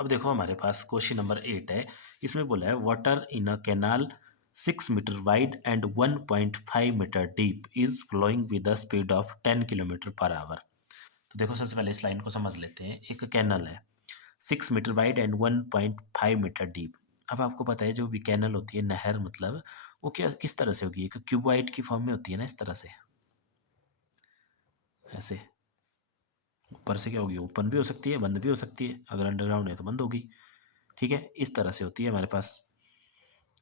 अब देखो हमारे पास क्वेश्चन नंबर 8 है। इसमें बोला है water in a canal 6 metre wide and 1.5 metre deep is flowing with the speed of 10 kilometre per hour. तो देखो सबसे पहले इस लाइन को समझ लेते हैं। एक कैनल है 6 metre wide and 1.5 metre deep. अब आपको पता है जो भी कैनल होती है, नहर मतलब, वो क्या किस तरह से होगी? एक क्यूबॉइड की फॉर्म में होती है ना, इस तरह से, ऐसे। ऊपर से क्या होगी? ओपन भी हो सकती है, बंद भी हो सकती है। अगर अंडरग्राउंड है तो बंद होगी। ठीक है, इस तरह से होती है हमारे पास।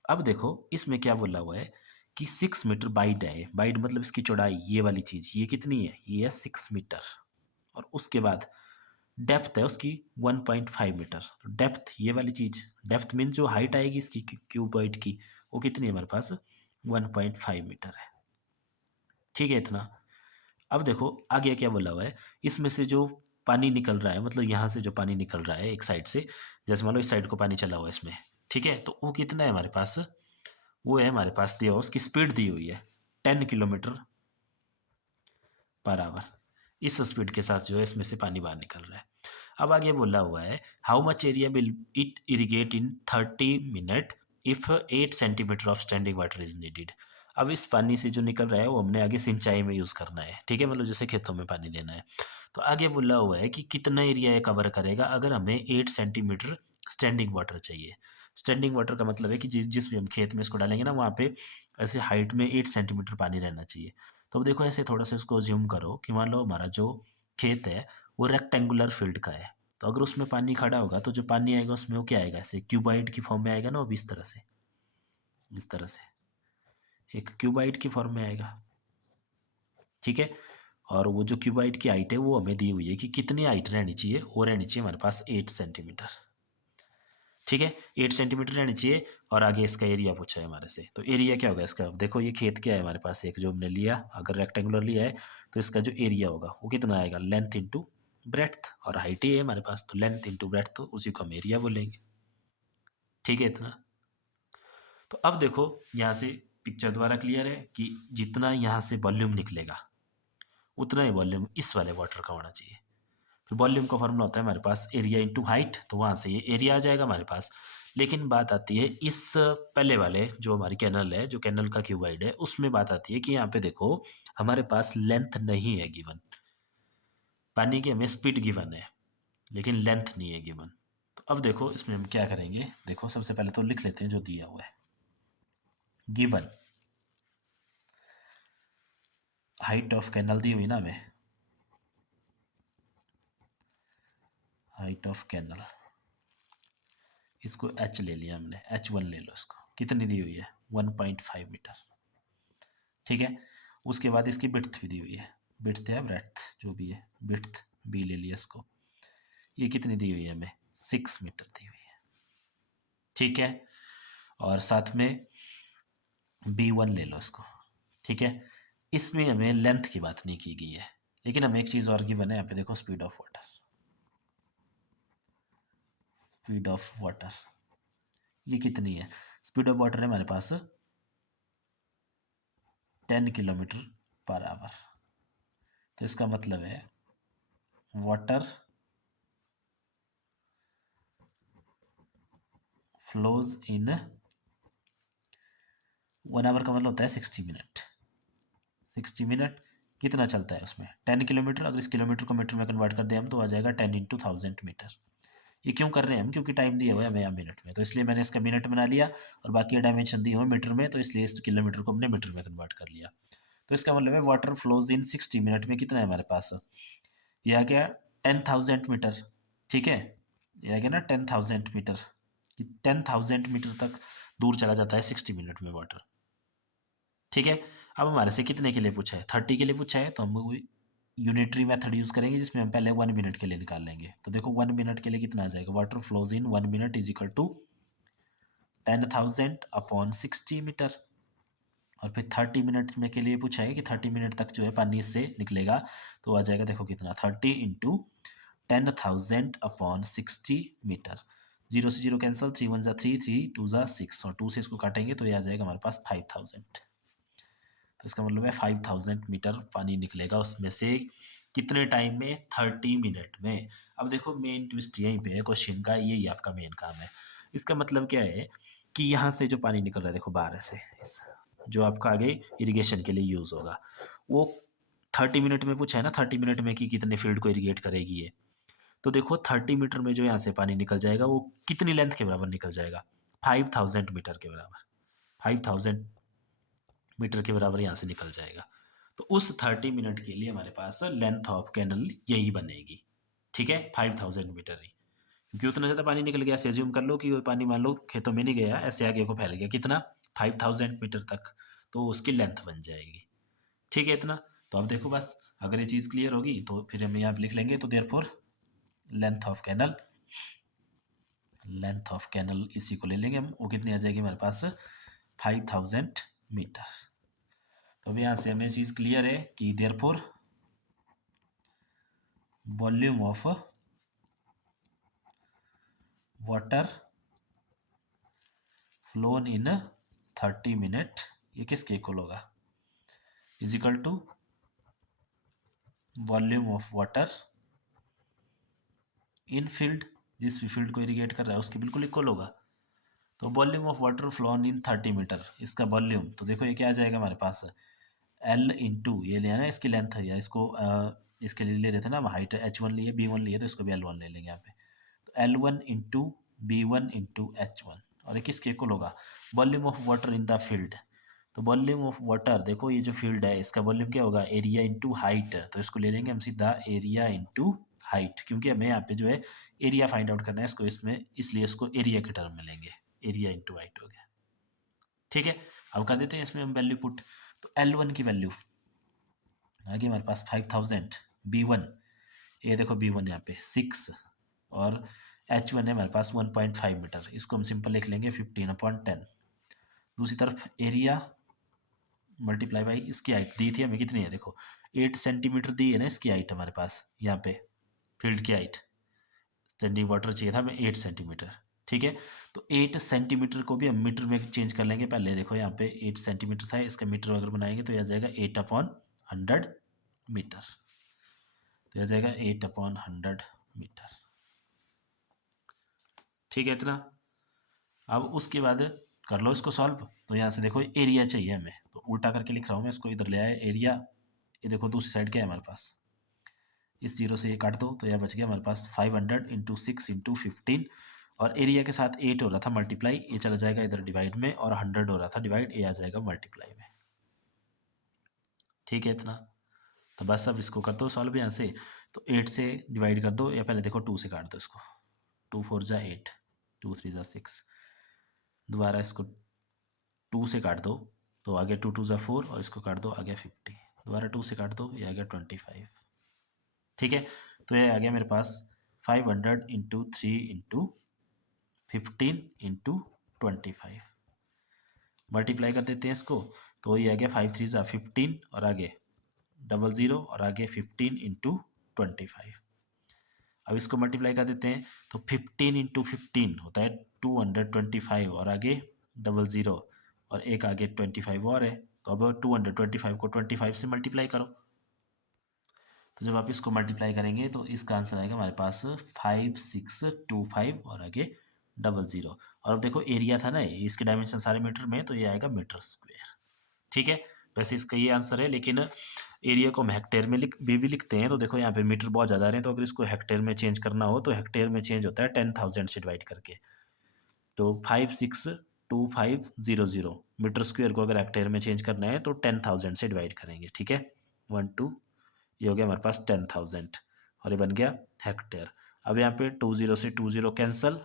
अब देखो इसमें क्या बोला हुआ है कि 6 मीटर बाइड है। बाइड मतलब इसकी चौड़ाई, ये वाली चीज, ये कितनी है? ये है 6 मीटर। और उसके बाद डेप्थ है उसकी 1.5 मीटर। तो डेप्थ ये वाली चीज, डेप्थ मीन जो हाइट आएगी इसकी क्यूबॉइड की, वो कितनी है हमारे पास? 1.5 मीटर है। ठीक है, इतना। अब देखो आगे क्या बोला हुआ है। इसमें से जो पानी निकल रहा है, मतलब यहाँ से जो पानी निकल रहा है एक साइड से, जैसे मान लो इस साइड को पानी चला हुआ है इसमें, ठीक है, तो वो कितना है हमारे पास? वो है हमारे पास दिया हुआ, उसकी स्पीड दी हुई है 10 किलोमीटर पर आवर। इस स्पीड के साथ जो है इसमें से पानी बाहर निकल रहा है। अब आगे बोला हुआ है how much area will it irrigate in 30 minute if 8 centimetre of standing water is needed. अब इस पानी से जो निकल रहा है वो हमने आगे सिंचाई में यूज़ करना है। ठीक है, मतलब जैसे खेतों में पानी देना है। तो आगे बोला हुआ है कि कितना एरिया ये कवर करेगा अगर हमें 8 सेंटीमीटर स्टैंडिंग वाटर चाहिए। स्टैंडिंग वाटर का मतलब है कि जिस भी हम खेत में इसको डालेंगे ना, वहाँ पे ऐसे हाइट में 8 सेंटीमीटर पानी रहना चाहिए। तो अब देखो ऐसे थोड़ा सा इसको ज्यूम करो कि मान लो हमारा जो खेत है वो रेक्टेंगुलर फील्ड का है। तो अगर उसमें पानी खड़ा होगा तो जो पानी आएगा उसमें वो क्या आएगा? ऐसे क्यूबाइड की फॉर्म में आएगा ना, वो भी इस तरह से, इस तरह से एक क्यूबाइड की फॉर्म में आएगा। ठीक है, और वो जो क्यूबाइड की हाइट है वो हमें दी हुई है कि कितनी हाइट रहनी चाहिए, वो रहनी चाहिए हमारे पास 8 सेंटीमीटर। ठीक है, 8 सेंटीमीटर रहनी चाहिए। और आगे इसका एरिया पूछा है हमारे से, तो एरिया क्या होगा इसका? देखो ये खेत क्या है हमारे पास, एक जो हमने लिया, अगर रेक्टेंगुलर लिया है तो इसका जो एरिया होगा वो कितना आएगा? लेंथ इंटू ब्रेड्थ, और हाइट ही है हमारे पास, तो लेंथ इंटू ब्रेड्थ, तो उसी को हम एरिया बोलेंगे। ठीक है, इतना। तो अब देखो यहाँ से पिक्चर द्वारा क्लियर है कि जितना यहाँ से वॉल्यूम निकलेगा उतना ही वॉल्यूम इस वाले वाटर का होना चाहिए। फिर वॉल्यूम का फॉर्मूला होता है हमारे पास एरिया इंटू हाइट, तो वहाँ से ये एरिया आ जाएगा हमारे पास। लेकिन बात आती है इस पहले वाले जो हमारी कैनल है, जो कैनल का क्यूबाइड है, उसमें बात आती है कि यहाँ पे देखो हमारे पास लेंथ नहीं है गिवन। पानी की हमें स्पीड गिवन है लेकिन लेंथ नहीं है गिवन। तो अब देखो इसमें हम क्या करेंगे, देखो सबसे पहले तो लिख लेते हैं जो दिया हुआ है। गिवन हाइट ऑफ कैनल दी हुई ना हमें, हाइट ऑफ कैनल, इसको एच ले लिया हमने, H1 ले लो इसको। कितनी दी हुई है? 1.5 मीटर। ठीक है, उसके बाद इसकी बिड्थ भी दी हुई है, बिड्थ या ब्रेड्थ जो भी है, बिड्थ बी ले लिया इसको। ये कितनी दी हुई है हमें? 6 मीटर दी हुई है। ठीक है, और साथ में B1 ले लो इसको। ठीक है, इसमें हमें लेंथ की बात नहीं की गई है, लेकिन हमें एक चीज़ और की बना है यहाँ पे, देखो speed of water. Speed of water ये कितनी है? स्पीड ऑफ वाटर है हमारे पास 10 किलोमीटर पर आवर। तो इसका मतलब है वाटर फ्लोज इन 1 आवर का मतलब होता है 60 मिनट। 60 मिनट कितना चलता है उसमें? 10 किलोमीटर। अगर इस किलोमीटर को मीटर में कन्वर्ट कर दें हम तो आ जाएगा 10 × 1000 मीटर। ये क्यों कर रहे हैं हम? क्योंकि टाइम दिया हुआ है हमें यहाँ मिनट में, तो इसलिए मैंने इसका मिनट बना लिया, और बाकी डायमेंशन दिए हुए मीटर में, तो इसलिए इस किलोमीटर को हमने मीटर में कन्वर्ट कर लिया। तो इसका मतलब है वाटर फ्लोज इन 60 मिनट में कितना है हमारे पास? ये आ गया 10,000 मीटर। ठीक है, ये आ गया ना 10,000 मीटर, कि 10,000 मीटर तक दूर चला जाता है 60 मिनट में वाटर। ठीक है, अब हमारे से कितने के लिए पूछा है? 30 के लिए पूछा है, तो हम यूनिटरी मेथड यूज़ करेंगे जिसमें हम पहले 1 मिनट के लिए निकाल लेंगे। तो देखो 1 मिनट के लिए कितना आ जाएगा? Water flows in 1 minute is equal to 10,000/60 metre. और फिर 30 मिनट में के लिए पूछा है कि 30 मिनट तक जो है पानी इससे निकलेगा, तो आ जाएगा देखो कितना, 30 इंटू 10,000/60 मीटर। 0 से 0 कैंसिल, 3 1 ज़ा 3, 3 2 ज़ा 6, और 2 से इसको काटेंगे तो ये आ जाएगा हमारे पास 5,000। तो इसका मतलब है 5,000 मीटर पानी निकलेगा उसमें से कितने टाइम में? 30 मिनट में। अब देखो मेन ट्विस्ट यहीं पे है क्वेश्चन का, यही आपका मेन काम है। इसका मतलब क्या है कि यहाँ से जो पानी निकल रहा है देखो 12 से, इस जो आपका आगे इरिगेशन के लिए यूज़ होगा, वो 30 मिनट में पूछा है ना, 30 मिनट में कि कितने फील्ड को इरिगेट करेगी ये। तो देखो 30 मीटर में जो यहाँ से पानी निकल जाएगा वो कितनी लेंथ के बराबर निकल जाएगा? 5000 मीटर के बराबर, 5000 मीटर के बराबर यहाँ से निकल जाएगा। तो उस 30 मिनट के लिए हमारे पास लेंथ ऑफ कैनल यही बनेगी, ठीक है, 5000 मीटर ही। क्योंकि उतना ज़्यादा पानी निकल गया, ऐसे एज्यूम कर लो कि वो पानी मान लो खेतों में नहीं गया, ऐसे आगे को फैल गया, कितना? 5000 मीटर तक, तो उसकी लेंथ बन जाएगी, ठीक है इतना। तो अब देखो बस, अगर ये चीज़ क्लियर होगी तो फिर हम यहाँ पे लिख लेंगे, तो देयरफॉर लेंथ ऑफ कैनल इसी को ले लेंगे हम, वो कितनी आ जाएगी हमारे पास? 5000 मीटर। तो अब यहाँ से हमें चीज़ क्लियर है कि therefore volume of water flown in 30 minute, ये किसके इक्वल होगा? Is equal to volume of water in field, जिस भी फील्ड को इरिगेट कर रहा है उसके बिल्कुल इक्वल होगा। तो volume of water flown in 30 metre, इसका वॉल्यूम, तो देखो ये क्या आ जाएगा हमारे पास? एल इंटू ये लिया ना, इसकी लेंथ है, या इसको इसके लिए ले रहे थे ना हम, हाइट H1 लिए, B1 लिए, तो इसको भी L1 ले लेंगे यहाँ पे। तो L1 into B1 into H1, और ये किसके इक्वल होगा? Volume of water in the field. तो वॉल्यूम ऑफ वाटर, देखो ये जो फील्ड है इसका वॉल्यूम क्या होगा? एरिया इंटू हाइट, तो इसको ले लेंगे हम सीधा एरिया इंटू हाइट, क्योंकि हमें यहाँ पे जो है एरिया फाइंड आउट करना है इसको, इसमें इसलिए इसको एरिया के टर्म में लेंगे, एरिया इंटू हाइट हो गया, ठीक है। अब कर देते हैं इसमें हम वैल्यू पुट। तो L1 की वैल्यू आगे हमारे पास 5000, B1 ये देखो B1 यहाँ पे 6, और H1 है हमारे पास 1.5 मीटर, इसको हम सिंपल लिख लेंगे 15/10। दूसरी तरफ एरिया मल्टीप्लाई बाई इसकी हाइट दी थी हमें, कितनी है देखो 8 सेंटीमीटर दी है ना इसकी हाइट हमारे पास, यहाँ पे फील्ड की हाइट, स्टैंडिंग वाटर चाहिए था हमें 8 सेंटीमीटर, ठीक है। तो 8 सेंटीमीटर को भी हम मीटर में चेंज कर लेंगे। पहले देखो यहाँ पे 8 सेंटीमीटर था, इसका मीटर अगर बनाएंगे तो यह आ जाएगा 8/100 मीटर, तो यह आ जाएगा 8/100 मीटर, ठीक है इतना। अब उसके बाद कर लो इसको सॉल्व। तो यहाँ से देखो एरिया चाहिए हमें, तो उल्टा करके लिख रहा हूँ मैं इसको, इधर ले आया एरिया, ये देखो दूसरी साइड क्या है हमारे पास, इस जीरो से ये काट दो तो यह बच गया हमारे पास 500 इंटू 6 इंटू 15, और एरिया के साथ 8 हो रहा था मल्टीप्लाई, ये चला जाएगा इधर डिवाइड में, और 100 हो रहा था डिवाइड, ये आ जाएगा मल्टीप्लाई में, ठीक है इतना। तो बस अब इसको कर दो सॉल्व यहाँ से। तो 8 से डिवाइड कर दो, या पहले देखो 2 से काट दो इसको, 2 4 जा 8, 2 3 जा 6, दोबारा इसको 2 से काट दो तो आ गया 2 2 जा 4, और इसको काट दो आ गया 50, दोबारा 2 से काट दो ये आ गया 25, ठीक है। तो ये आ गया मेरे पास 500 इंटू 3 इंटू 15 इंटू 25, मल्टीप्लाई कर देते हैं इसको, तो ये आ गया 5 3 जा 15, और आगे 00, और आगे 15 इंटू 25। अब इसको मल्टीप्लाई कर देते हैं, तो 15 इंटू 15 होता है 225, और आगे 00, और एक आगे 25 और है, तो अब 225 को 25 से मल्टीप्लाई करो। तो जब आप इसको मल्टीप्लाई करेंगे तो इसका आंसर आएगा हमारे पास 5625, और आगे 00, और अब देखो एरिया था ना, इसके डायमेंशन सारे मीटर में, तो ये आएगा मीटर स्क्वायर, ठीक है। वैसे इसका ये आंसर है, लेकिन एरिया को हम हेक्टेयर में भी लिखते हैं, तो देखो यहाँ पे मीटर बहुत ज़्यादा आ रहे हैं, तो अगर इसको हेक्टेयर में चेंज करना हो तो हेक्टेयर में चेंज होता है 10,000 से डिवाइड करके। तो 562500 मीटर स्क्वायर को अगर हेक्टेयर में चेंज करना है तो 10,000 से डिवाइड करेंगे, ठीक है। 1 2, ये हो गया हमारे पास 10,000, और ये बन गया हेक्टेयर। अब यहाँ पे 20 से 20 कैंसल,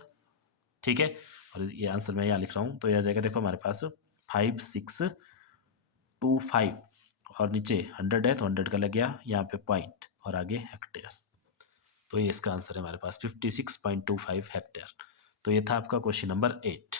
ठीक है, और ये आंसर मैं यहाँ लिख रहा हूँ, तो यह आ जाएगा देखो हमारे पास 5625, और नीचे 100 है तो 100 का लग गया यहाँ पे पॉइंट, और आगे हेक्टेयर, तो ये इसका आंसर है हमारे पास 56.25 हेक्टेयर। तो ये था आपका क्वेश्चन नंबर 8।